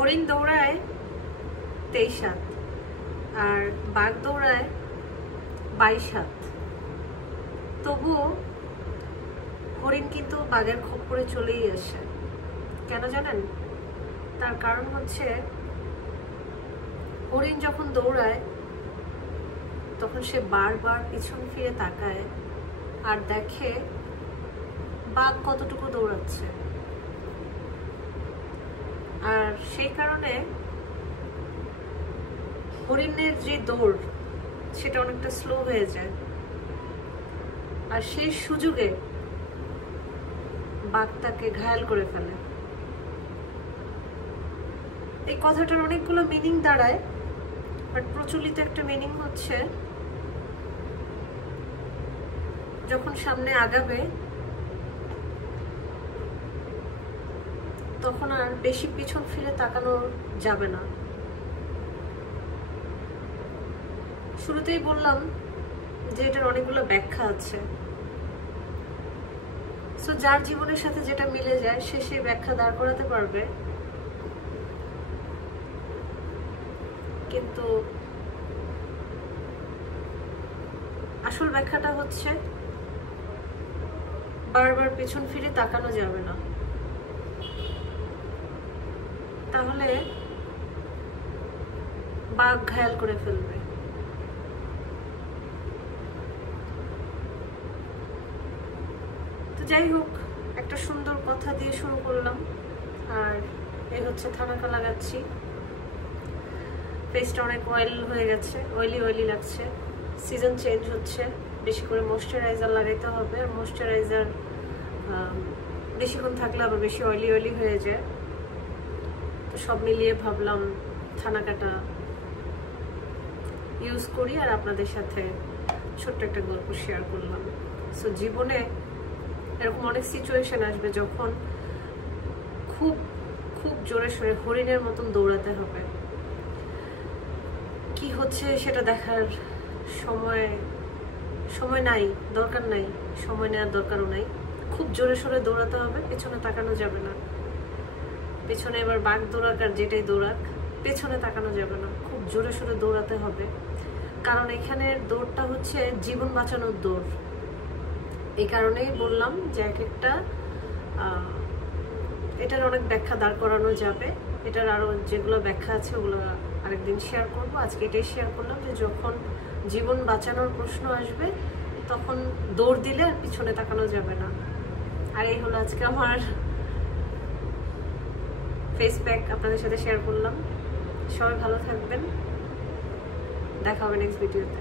হরিণ দৌড়ায় 23 হাত আর বাঘ দৌড়ায় 22 হাত। তবুও হরিণ কিন্তু বাঘের খপ্পরে চলেই আসে। কেন জানেন? তার কারণ হচ্ছে হরিণ যখন দৌড়ায় তখন সে বারবার পিছন ফিরে তাকায় আর দেখে বাঘ কতটুকু দৌড়াচ্ছে, আর সেই কারণে হরিণের যে দৌড় সেটা অনেকটা স্লো হয়ে যায়, আর সেই সুযোগে বাঘ তাকে ঘায়াল করে ফেলে। এই কথাটার অনেকগুলো মিনিং দাঁড়ায়, বাট প্রচলিত একটা মিনিং হচ্ছে যখন সামনে আগাবে তখন আর বেশি পিছন ফিরে তাকানো যাবে না। শুরুতেই বললাম যে এটার অনেকগুলো ব্যাখ্যা আছে, সো যার জীবনের সাথে যেটা মিলে যায় সে সেই ব্যাখ্যা দাঁড় করাতে পারবে। কিন্তু আসল ব্যাখ্যাটা হচ্ছে বারবার পেছন ফিরে তাকানো যাবে না, তাহলে বাঘ ঘায়াল করে ফেলবে। তো যাই হোক, একটা সুন্দর কথা দিয়ে শুরু করলাম, আর এই হচ্ছে থানাকা লাগাচ্ছি। ফেসটা অনেক অয়েল হয়ে গেছে, অয়েলি লাগছে। সিজন চেঞ্জ হচ্ছে, বেশি করে ময়শ্চারাইজার লাগাইতে হবে, আর ময়শ্চারাইজার বেশিক্ষণ থাকলে আবার বেশি অয়েলি হয়ে যায়। তো সব মিলিয়ে ভাবলাম থানাকাটা ইউজ করি আর আপনাদের সাথে ছোট্ট একটা গল্প শেয়ার করলাম। সো জীবনে এরকম অনেক সিচুয়েশন আসবে যখন খুব খুব জোরে সোরে হরিণের মতন দৌড়াতে হবে। কি হচ্ছে সেটা দেখার সময় নাই, দরকার নাই, সময় নেওয়ার দরকারও নাই। খুব জোরে সোরে দৌড়াতে হবে, পেছনে তাকানো যাবে না। পেছনে এবার বাঘ দৌড়াক আর যেটাই দৌড়াক, পেছনে তাকানো যাবে না, খুব জোরে সোরে দৌড়াতে হবে। কারণ এখানের দৌড়টা হচ্ছে জীবন বাঁচানোর দৌড়। এই কারণেই বললাম যে এক একটা এটার অনেক ব্যাখ্যা দাঁড় করানো যাবে। এটার আরো যেগুলো ব্যাখ্যা আছে ওগুলো আরেকদিন শেয়ার করবো। আজকে এটাই শেয়ার করলাম যে যখন জীবন বাঁচানোর প্রশ্ন আসবে তখন দৌড় দিলে আর পিছনে তাকানো যাবে না। আর এই হলো আজকে আমার ফেস প্যাক, আপনাদের সাথে শেয়ার করলাম। সবাই ভালো থাকবেন, দেখা হবে নেক্সট ভিডিওতে।